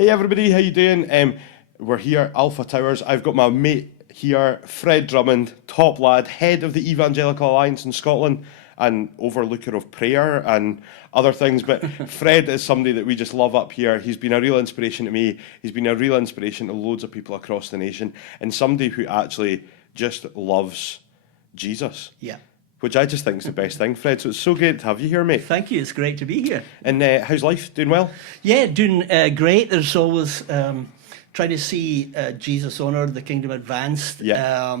Hey everybody, how you doing? We're here, Alpha Towers. I've got my mate here, Fred Drummond, top lad, head of the Evangelical Alliance in Scotland, and overlooker of prayer and other things. But Fred is somebody that we just love up here. He's been a real inspiration to me. He's been a real inspiration to loads of people across the nation, and somebody who actually just loves Jesus. Yeah. Which I just think is the best thing, Fred. So it's so great to have you here, mate. Thank you. It's great to be here. And how's life? Doing well? Yeah, doing great. There's always trying to see Jesus honoured, the kingdom advanced, Yeah.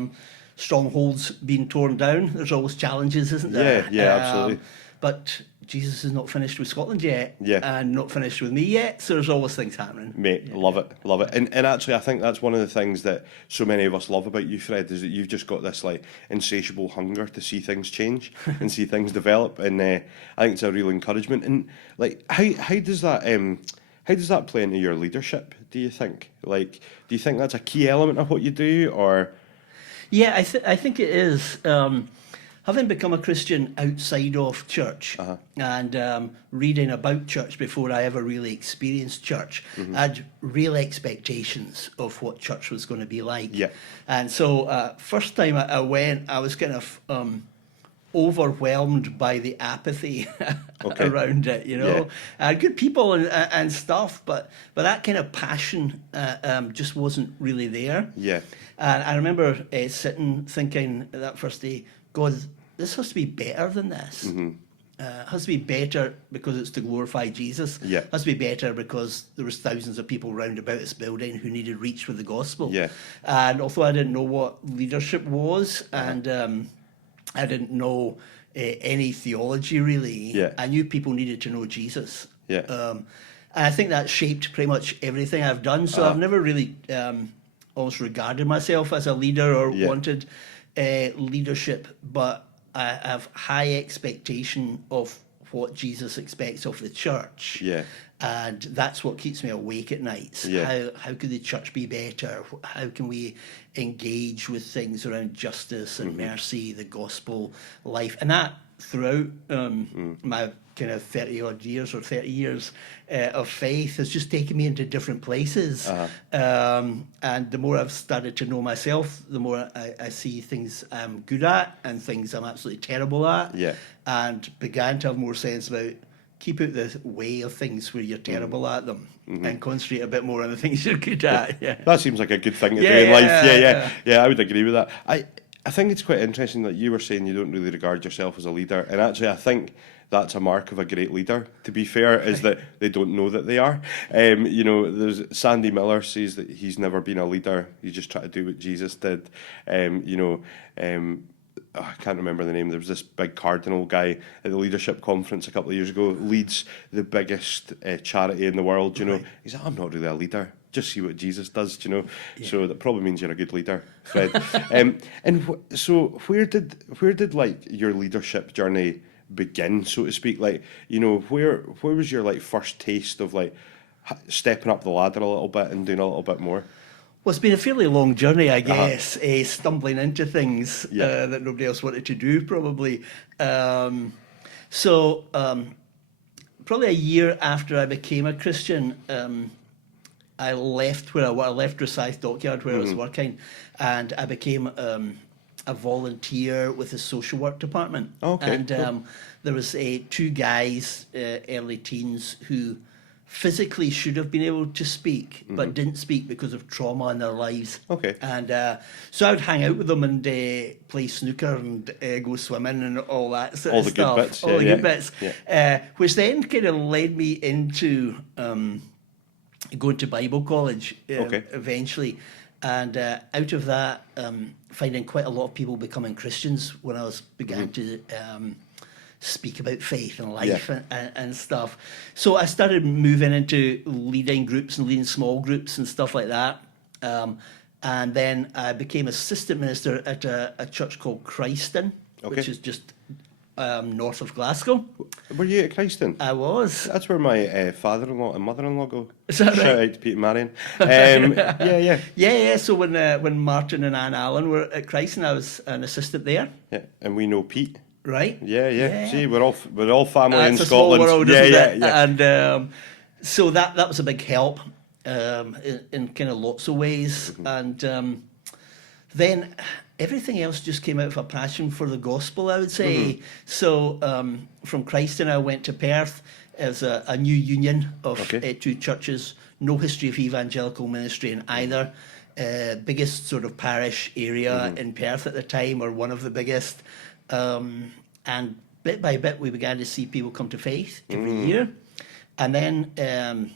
Strongholds being torn down. There's always challenges, isn't there? Yeah, absolutely. But Jesus is not finished with Scotland yet, Yeah. and not finished with me yet, so there's always things happening. Mate, love it, love it. And actually, I think that's one of the things that so many of us love about you, Fred, is that you've just got this like insatiable hunger to see things change and see things develop. And I think it's a real encouragement. And like, how does that play into your leadership? Do you think? Like, do you think that's a key element of what you do, or? Yeah, I think it is. Having become a Christian outside of church and reading about church before I ever really experienced church, I had real expectations of what church was going to be like. Yeah. And so first time I went, I was kind of overwhelmed by the apathy around it, you know. Good people and stuff, but that kind of passion just wasn't really there. Yeah. And I remember sitting thinking that first day, God, this has to be better than this. It has to be better because it's to glorify Jesus. Yeah. It has to be better because there was thousands of people round about this building who needed reach with the gospel. Yeah. And although I didn't know what leadership was, and I didn't know any theology really, Yeah. I knew people needed to know Jesus. Yeah. And I think that shaped pretty much everything I've done. So I've never really almost regarded myself as a leader or wanted leadership, but I have high expectation of what Jesus expects of the church. Yeah. And that's what keeps me awake at nights. Yeah. How could the church be better? How can we engage with things around justice and mercy, the gospel life? And that throughout my kind of 30 odd years or 30 years of faith has just taken me into different places. And the more I've started to know myself, the more I see things I'm good at and things I'm absolutely terrible at. Yeah. And began to have more sense about keep out the way of things where you're terrible at them and concentrate a bit more on the things you're good at. Yeah. That seems like a good thing to do in life. Yeah, I would agree with that. I think it's quite interesting that you were saying you don't really regard yourself as a leader, and actually I think that's a mark of a great leader, to be fair, is that they don't know that they are. You know, there's Sandy Miller says that he's never been a leader, he just tried to do what Jesus did. I can't remember the name. There was this big cardinal guy at the leadership conference a couple of years ago, leads the biggest charity in the world, you know. Right. He's like, I'm not really a leader. Just see what Jesus does, you know. Yeah. So that probably means you're a good leader, Fred. So where did like your leadership journey begin, so to speak? Like, you know, where was your like first taste of like stepping up the ladder a little bit and doing a little bit more? Well, it's been a fairly long journey, I guess, stumbling into things that nobody else wanted to do, probably. So probably a year after I became a Christian, I left I left Rosyth Dockyard where I was working, and I became a volunteer with the social work department. Okay, and cool. There was two guys, early teens, who physically should have been able to speak, but didn't speak because of trauma in their lives. Okay. And so I would hang out with them and play snooker and go swimming and all that sort of stuff. All the good bits. Which then kind of led me into going to Bible college eventually. And out of that, finding quite a lot of people becoming Christians when I began to speak about faith and life and stuff. So I started moving into leading groups and leading small groups and stuff like that. And then I became assistant minister at a church called Christen, which is just north of Glasgow. Were you at Christen? I was. That's where my father-in-law and mother-in-law go. Is that right? Shout out to Pete and Marion. Yeah. So when Martin and Anne Allen were at Christen, I was an assistant there. Yeah, and we know Pete. Right. Yeah. See, we're all family in It's a Scotland. Small world, isn't it? Yeah. And so that was a big help. in kind of lots of ways. And then everything else just came out of a passion for the gospel, I would say. So from Christ, and I went to Perth as a new union of two churches, no history of evangelical ministry in either. Biggest sort of parish area in Perth at the time, or one of the biggest. And bit by bit, we began to see people come to faith every year. And then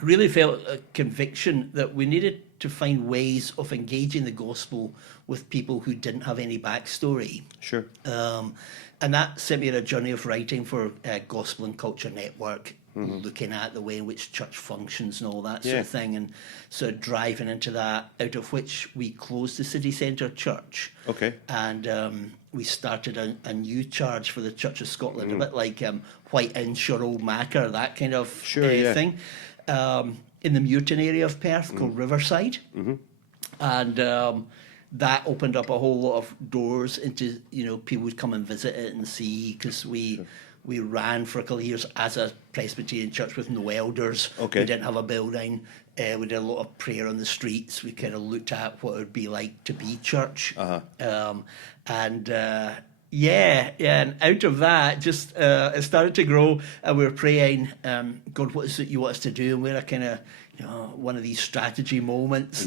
really felt a conviction that we needed to find ways of engaging the gospel with people who didn't have any backstory. Sure. And that sent me on a journey of writing for Gospel and Culture Network, looking at the way in which church functions and all that sort of thing, and sort of driving into that, out of which we closed the city centre church. Okay. And we started a new charge for the Church of Scotland, a bit like White Insure, Old Macker, that kind of thing, in the Muirton area of Perth, called Riverside. And that opened up a whole lot of doors into, people would come and visit it and see, because we ran for a couple of years as a Presbyterian church with no elders. Okay. We didn't have a building. We did a lot of prayer on the streets. We kind of looked at what it would be like to be church. And out of that, just it started to grow, and we were praying, God, what is it you want us to do? And we're a kind of, one of these strategy moments.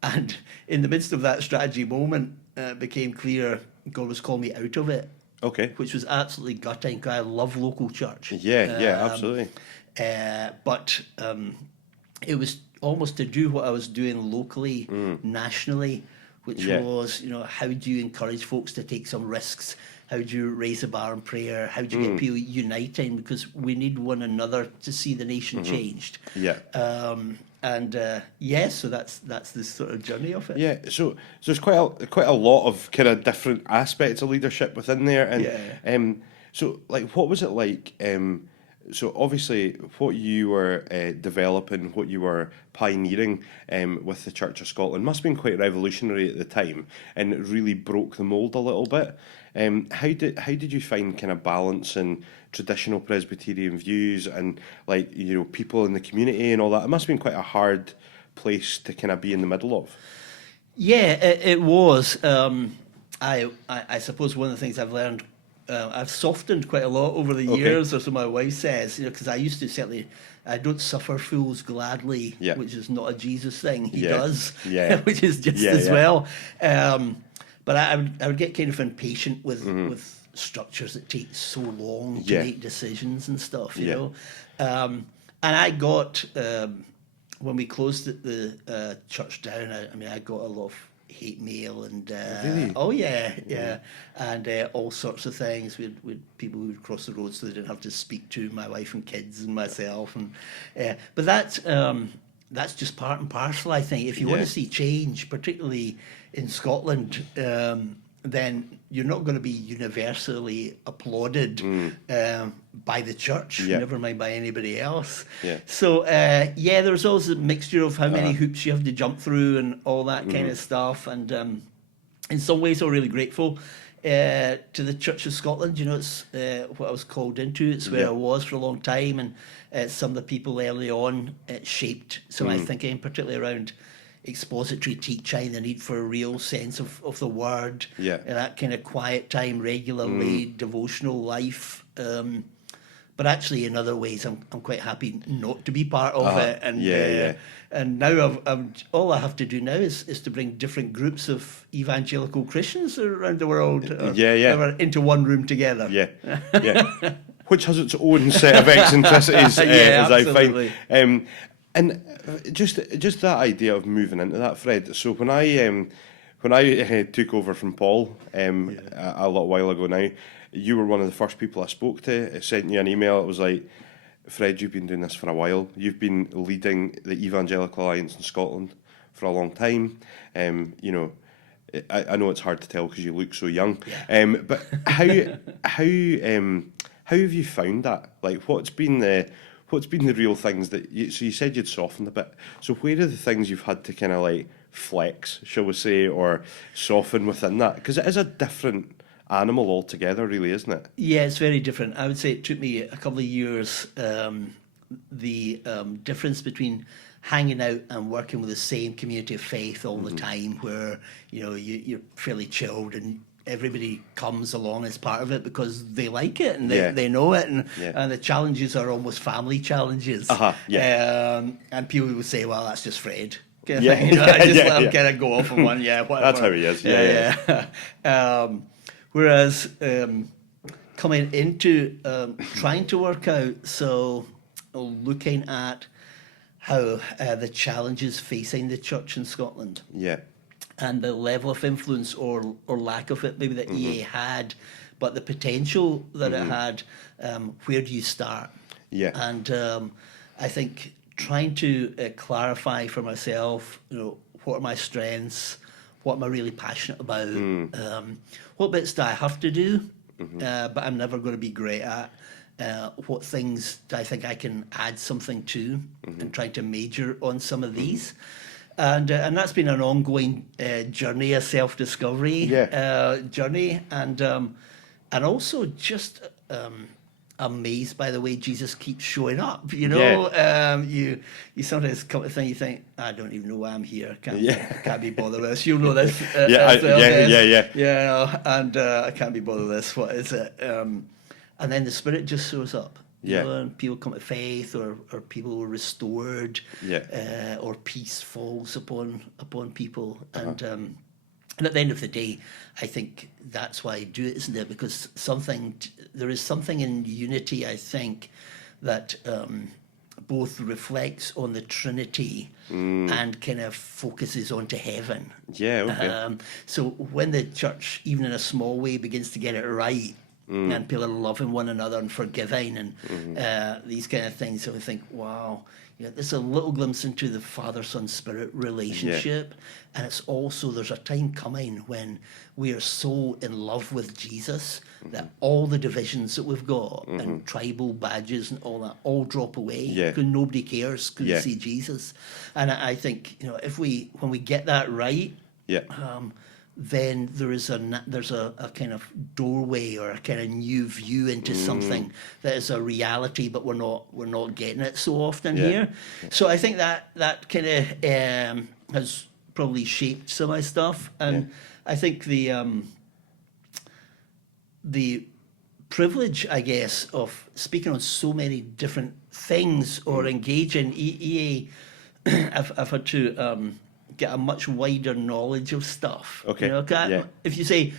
And in the midst of that strategy moment, it became clear God was calling me out of it. Okay. Which was absolutely gutting, because I love local church. Absolutely. But it was almost to do what I was doing locally, nationally, which was, how do you encourage folks to take some risks? How do you raise the bar in prayer? How do you get people uniting? Because we need one another to see the nation changed. So that's the sort of journey of it. Yeah, so there's quite a lot of kind of different aspects of leadership within there, and so like, what was it like? So obviously, what you were developing, what you were pioneering with the Church of Scotland must have been quite revolutionary at the time, and it really broke the mould a little bit. How did you find kind of balancing traditional Presbyterian views and people in the community and all that? It must have been quite a hard place to kind of be in the middle of. Yeah, it was. I suppose one of the things I've learned, I've softened quite a lot over the years, or so my wife says, because I used to I don't suffer fools gladly, which is not a Jesus thing. He does, which is just as well. But I would get kind of impatient with structures that take so long to make decisions and stuff, you know. And I got, when we closed the church down, I got a lot of hate mail and really? And all sorts of things. We had people who would cross the road so they didn't have to speak to my wife and kids and myself, and but that's just part and parcel, I think. If you want to see change, particularly in Scotland, then you're not going to be universally applauded by the church, never mind by anybody else. So, there was always a mixture of how many hoops you have to jump through and all that kind of stuff. And in some ways, I'm really grateful to the Church of Scotland. It's what I was called into. It's where I was for a long time. And some of the people early on shaped some of my thinking, particularly around expository teaching, the need for a real sense of the word, that kind of quiet time, regularly, devotional life. But actually, in other ways, I'm quite happy not to be part of it. And and now all I have to do now is to bring different groups of evangelical Christians around the world into one room together. Which has its own set of eccentricities, as absolutely. I find. And just that idea of moving into that, Fred. So when I took over from Paul a little while ago now, you were one of the first people I spoke to. I sent you an email. It was like, Fred, you've been doing this for a while. You've been leading the Evangelical Alliance in Scotland for a long time. I know it's hard to tell because you look so young. But how have you found that? Like, what's been the real things that so you said you'd softened a bit. So where are the things you've had to kind of flex, shall we say, or soften within that? Because it is a different animal altogether, really, isn't it? Yeah, it's very different. I would say it took me a couple of years the difference between hanging out and working with the same community of faith all the time, where you're fairly chilled and everybody comes along as part of it because they like it and they know it, and the challenges are almost family challenges. And people will say, well, that's just Fred. I just let him kind of go off on one, whatever. That's how he is. Whereas coming into trying to work out, so looking at how the challenges facing the church in Scotland, and the level of influence or lack of it maybe that EA had, but the potential that it had, where do you start? And I think trying to clarify for myself, what are my strengths, what am I really passionate about, what bits do I have to do, but I'm never going to be great at, what things do I think I can add something to, and try to major on some of these. And that's been an ongoing journey, a self-discovery journey, and also just amazed by the way Jesus keeps showing up. You sometimes come to think, you think, I don't even know why I'm here. I can't be bothered with this. You'll know this. And I can't be bothered with this. What is it? And then the Spirit just shows up. And people come to faith, or people are restored, or peace falls upon people, and at the end of the day, I think that's why I do it, isn't it? Because there is something in unity, I think, that both reflects on the Trinity and kind of focuses onto heaven. So when the church, even in a small way, begins to get it right, and people are loving one another and forgiving and these kind of things, so I think, wow, there's a little glimpse into the Father, Son, Spirit relationship. And it's also, there's a time coming when we are so in love with Jesus that all the divisions that we've got and tribal badges and all that all drop away because nobody cares because you see Jesus. And I think, when we get that right, then there's a kind of doorway or a kind of new view into something that is a reality, but we're not getting it so often here. So I think that kind of has probably shaped some of my stuff, and I think the privilege, I guess, of speaking on so many different things or engaging EA, I've had to get a much wider knowledge of stuff. If you say,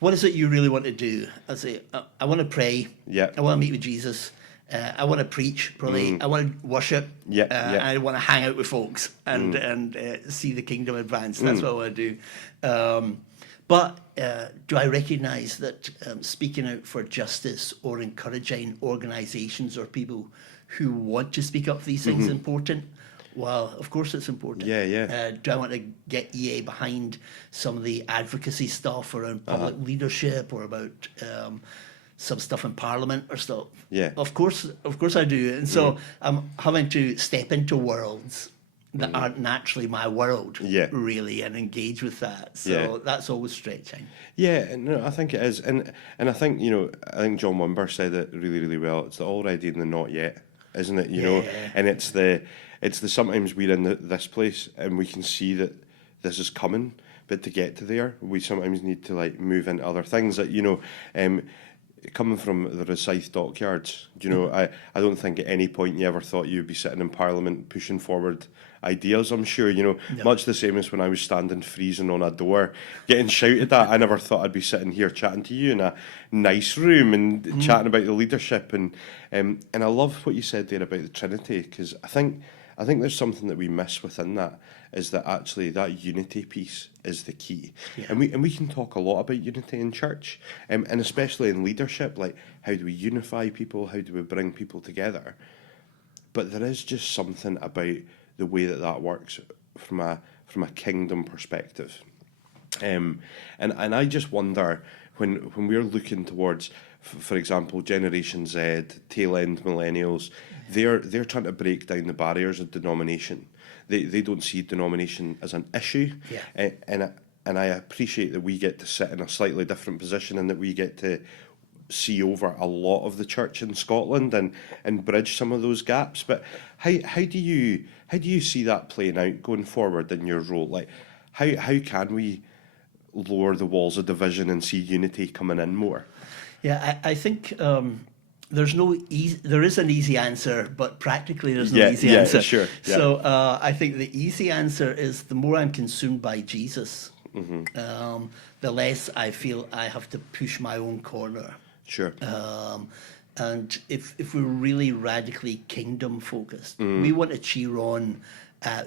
what is it you really want to do? I say, I want to pray. I want to meet with Jesus. I want to preach, probably. I want to worship. I want to hang out with folks and see the kingdom advance. That's what I want to do. But do I recognise that speaking out for justice or encouraging organisations or people who want to speak up for these things is important? Well, of course it's important. Do I want to get EA behind some of the advocacy stuff around public leadership or about some stuff in Parliament or stuff? Of course I do. And so I'm having to step into worlds that aren't naturally my world, really, and engage with that. So that's always stretching. I think it is. And I think, I think John Wimber said it really, really well. It's the already and the not yet, isn't it? And it's the sometimes we're in this place and we can see that this is coming, but to get to there, we sometimes need to move into other things. That coming from the Rosyth dockyards, I don't think at any point you ever thought you'd be sitting in Parliament pushing forward ideas. I'm sure, much the same as when I was standing freezing on a door, getting shouted at. I never thought I'd be sitting here chatting to you in a nice room and chatting about the leadership. And I love what you said there about the Trinity, because I think there's something that we miss within that, is that actually that unity piece is the key. And we can talk a lot about unity in church, and especially in leadership, like how do we unify people, how do we bring people together? But there is just something about the way that works from a kingdom perspective. And I just wonder, when we're looking towards, for example, Generation Z, tail end millennials, they're trying to break down the barriers of denomination. They don't see denomination as an issue, and I appreciate that we get to sit in a slightly different position and that we get to see over a lot of the church in Scotland and bridge some of those gaps. But how do you see that playing out going forward in your role? Like, how can we lower the walls of division and see unity coming in more? Yeah, I think there is an easy answer, but practically there's no easy answer. Sure. Yeah. So I think the easy answer is the more I'm consumed by Jesus, the less I feel I have to push my own corner. Sure. And if we're really radically kingdom focused, we want to cheer on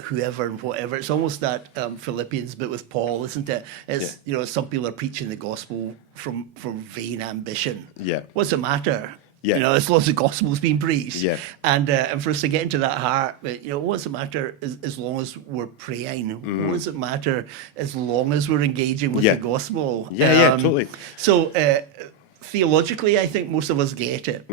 whoever and whatever. It's almost that Philippians bit with Paul, isn't it? It's some people are preaching the gospel from vain ambition. Yeah. What's the matter? Yeah. As long as the gospel's being preached. Yeah. And for us to get into that heart, what's the matter as long as we're praying? What does it matter as long as we're engaging with the gospel? Totally. So theologically, I think most of us get it.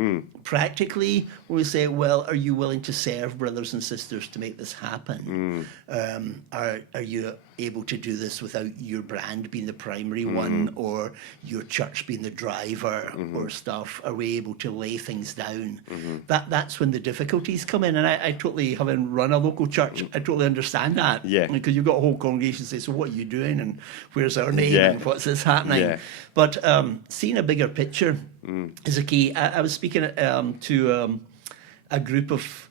Practically, when we say, well, are you willing to serve brothers and sisters to make this happen? Are you able to do this without your brand being the primary one, or your church being the driver, or stuff? Are we able to lay things down? That's when the difficulties come in. And I totally, having run a local church, I totally understand that. Yeah. Because you've got a whole congregation say, so what are you doing? And where's our name? And what's this happening? Yeah. But seeing a bigger picture is a key. I was speaking to a group of,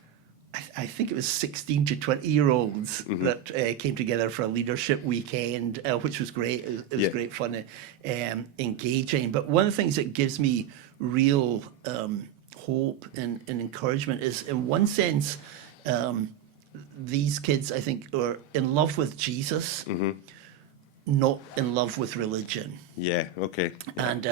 I think it was 16 to 20-year-olds that came together for a leadership weekend, which was great. It was great fun, engaging. But one of the things that gives me real hope and encouragement is, in one sense, these kids, I think, are in love with Jesus, not in love with religion. Yeah, okay. And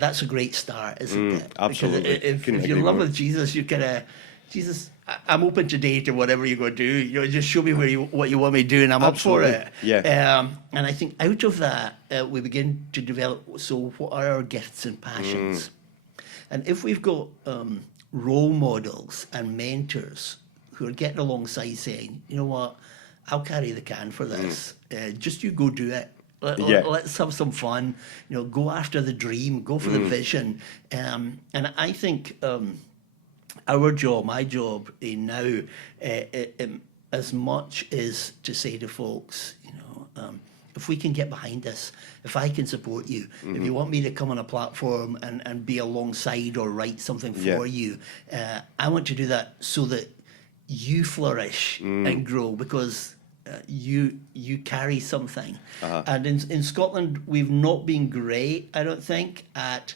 that's a great start, isn't it? Absolutely. Because if you're in love with Jesus, you kind of, Jesus, I'm open today to whatever you're going to do. Just show me what you want me to do, and I'm Absolutely. up for it. Yeah. And I think out of that, we begin to develop, so what are our gifts and passions? And if we've got role models and mentors who are getting alongside saying, you know what, I'll carry the can for this. Just you go do it. Let's have some fun. Go after the dream. Go for the vision. And I think our job, my job now, as much is to say to folks, if we can get behind this, if I can support you, if you want me to come on a platform and be alongside or write something for you, I want to do that so that you flourish and grow, because you carry something. And in Scotland, we've not been great, I don't think, at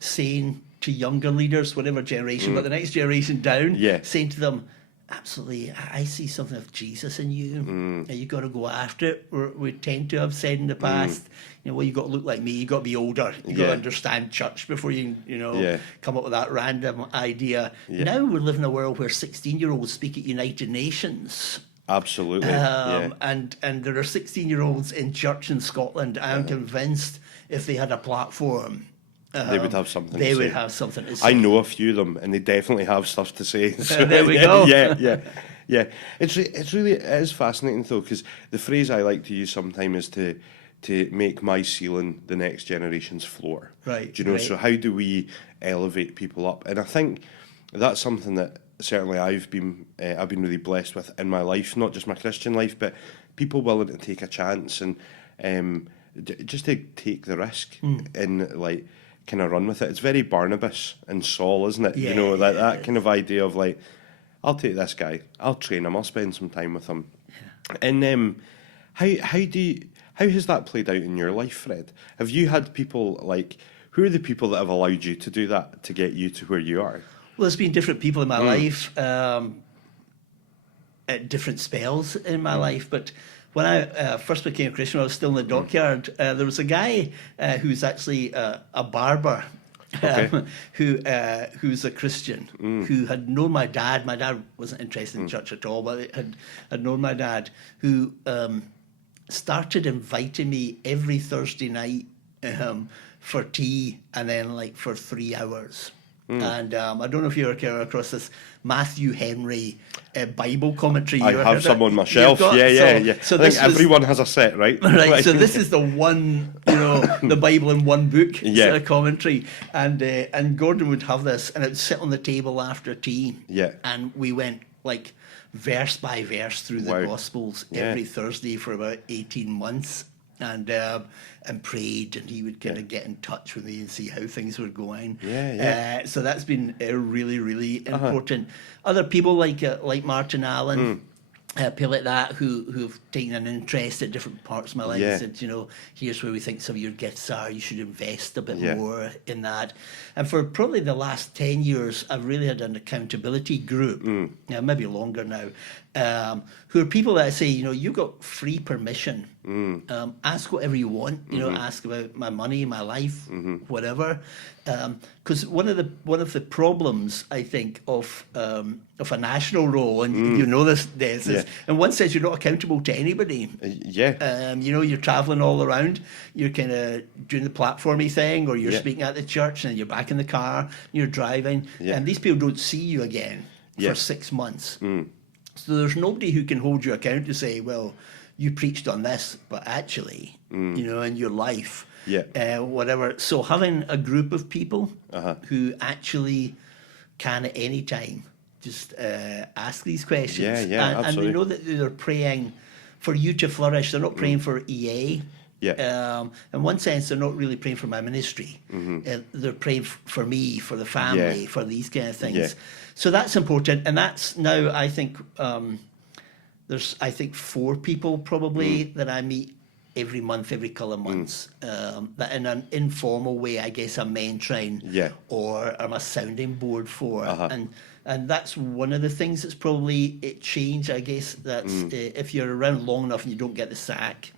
saying to younger leaders, whatever generation, but the next generation down, saying to them, absolutely, I see something of Jesus in you, and you've got to go after it. We tend to have said in the past, well, you've got to look like me, you've got to be older, you've got to understand church before you come up with that random idea. Now we're living in a world where 16-year-olds speak at United Nations. Absolutely. And there are 16-year-olds in church in Scotland. I'm convinced if they had a platform, they would have something. They to would say. have something to say. I know a few of them, and they definitely have stuff to say. So, there we go. Yeah. It is fascinating though, because the phrase I like to use sometimes is to make my ceiling the next generation's floor. Right. Do you know? Right. So how do we elevate people up? And I think that's something that certainly I've been really blessed with in my life, not just my Christian life, but people willing to take a chance and just to take the risk and like kind of run with it. It's very Barnabas and Saul, isn't it? Yeah, that kind of idea of like, I'll take this guy, I'll train him, I'll spend some time with him. Yeah. And how has that played out in your life, Fred? Have you had people like, who are the people that have allowed you to do that to get you to where you are? Well, there's been different people in my life, at different spells in my life. But when I first became a Christian, I was still in the dockyard. There was a guy who's actually a barber, who's a Christian, who had known my dad. My dad wasn't interested in church at all, but had known my dad, who started inviting me every Thursday night for tea, and then like for 3 hours. And I don't know if you ever came across this Matthew Henry Bible commentary. I You ever have heard some it? on my You've shelf. got- Yeah. So I think this was- everyone has a set, right? Right, so this is the one, the Bible in one book Yeah. sort of commentary, and Gordon would have this, and it would sit on the table after tea, Yeah. and we went like verse by verse through the Wow. Gospels Yeah. every Thursday for about 18 months, and prayed, and he would kind of get in touch with me and see how things were going. Yeah. So that's been really, really important. Other people like Martin Allen. People like that who've taken an interest at different parts of my life and said, here's where we think some of your gifts are. You should invest a bit more in that. And for probably the last 10 years, I've really had an accountability group, now maybe longer now, who are people that say, you've got free permission. Ask whatever you want. Ask about my money, my life, whatever. Because one of the problems I think of a national role, and you know this, Des, is in one sense you're not accountable to anybody. You're traveling all around. You're kind of doing the platformy thing, or you're speaking at the church, and you're back in the car. You're driving, and these people don't see you again for 6 months. So there's nobody who can hold you account to say, well, you preached on this, but actually, in your life, whatever. So having a group of people who actually can at any time just ask these questions, and they know that they're praying for you to flourish. They're not praying for EA. In one sense, they're not really praying for my ministry. They're praying for me, for the family, for these kind of things. So that's important, and that's now I think there's 4 people probably that I meet every month, every couple of months, that in an informal way, I guess I'm mentoring or I'm a sounding board for. And that's one of the things that's probably it changed, I guess. That's if you're around long enough and you don't get the sack,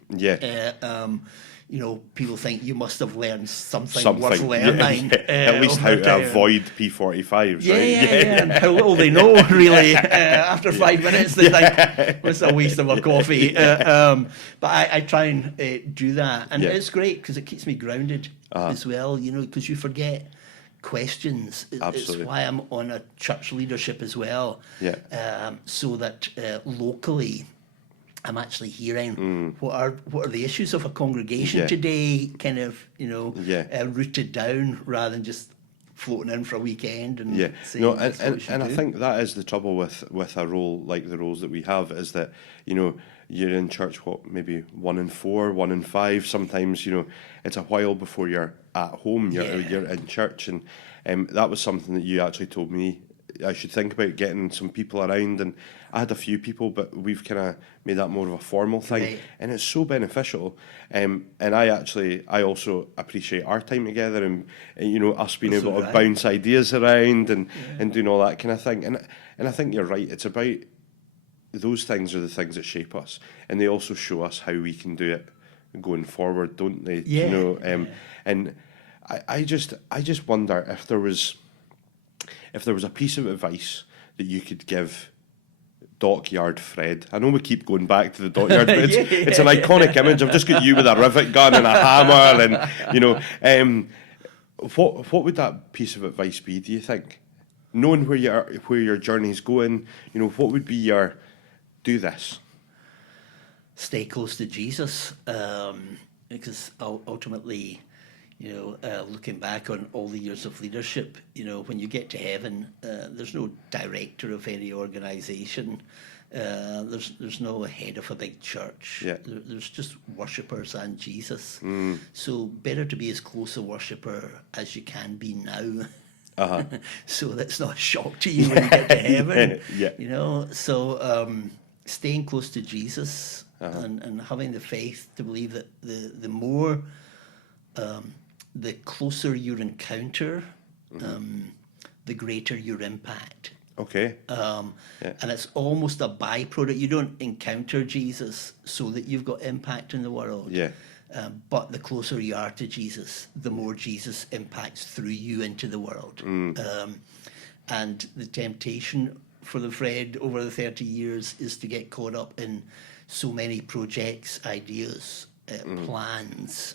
people think you must have learned something worth learning. At least how to avoid P45s, right? And how little they know, really. After 5 minutes, they think, it's a waste of a coffee. But I try and do that. And it's great because it keeps me grounded as well, because you forget questions. It's why I'm on a church leadership as well. So that locally, I'm actually hearing what are the issues of a congregation today, kind of rooted down rather than just floating in for a weekend and saying, and I think that is the trouble with a role like the roles that we have, is that you're in church maybe 1 in 4, 1 in 5. Sometimes it's a while before you're at home. You're in church, and that was something that you actually told me I should think about, getting some people around, and I had a few people, but we've kind of made that more of a formal thing, and it's so beneficial. And I also appreciate our time together, and us being able to bounce ideas around and doing all that kind of thing. And I think you're right. It's about those things are the things that shape us, and they also show us how we can do it going forward, don't they? And I just wonder if there was a piece of advice that you could give Dockyard Fred. I know we keep going back to the Dockyard, but it's an iconic image. I've just got you with a rivet gun and a hammer, and what would that piece of advice be, do you think? Knowing where your journey's going, what would be your do this? Stay close to Jesus, because ultimately, looking back on all the years of leadership, when you get to heaven, there's no director of any organisation. There's no head of a big church. There's just worshippers and Jesus. So better to be as close a worshipper as you can be now. So that's not a shock to you when you get to heaven. So staying close to Jesus and having the faith to believe that the more the closer your encounter, the greater your impact. And it's almost a byproduct. You don't encounter Jesus so that you've got impact in the world. But the closer you are to Jesus, the more Jesus impacts through you into the world. And the temptation for the Fred over the 30 years is to get caught up in so many projects, ideas, plans.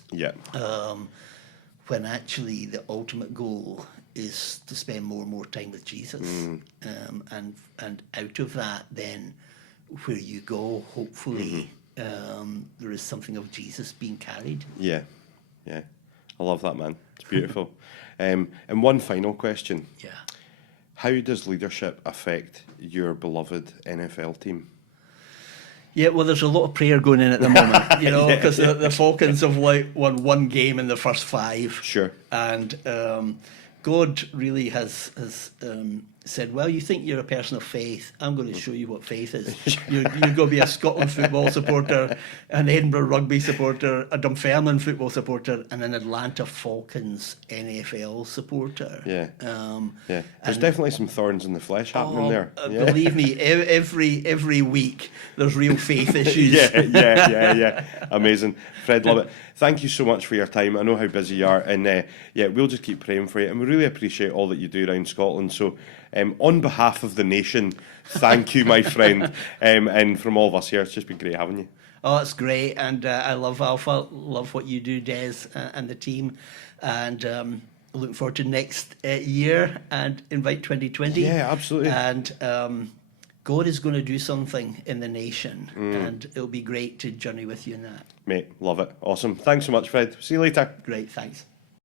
When actually the ultimate goal is to spend more and more time with Jesus. And out of that, then, where you go, hopefully, there is something of Jesus being carried. Yeah, yeah. I love that, man. It's beautiful. And one final question. Yeah. How does leadership affect your beloved NFL team? Yeah, well, there's a lot of prayer going in at the moment, because the Falcons have won one game in the first 5. Sure. And God really has said, well, you think you're a person of faith. I'm going to show you what faith is. You're going to be a Scotland football supporter, an Edinburgh rugby supporter, a Dunfermline football supporter, and an Atlanta Falcons NFL supporter. Yeah. There's definitely some thorns in the flesh happening there. Believe me, every week there's real faith issues. Yeah. Amazing. Fred, love it. Thank you so much for your time. I know how busy you are, and we'll just keep praying for you, and we really appreciate all that you do around Scotland. So on behalf of the nation, thank you, my friend, and from all of us here, it's just been great having you. Oh, it's great, and I love Alpha, love what you do, Des, and the team, and looking forward to next year and Invite 2020. Yeah, absolutely. And God is going to do something in the nation, and it'll be great to journey with you in that. Mate, love it. Awesome. Thanks so much, Fred. See you later. Great, thanks.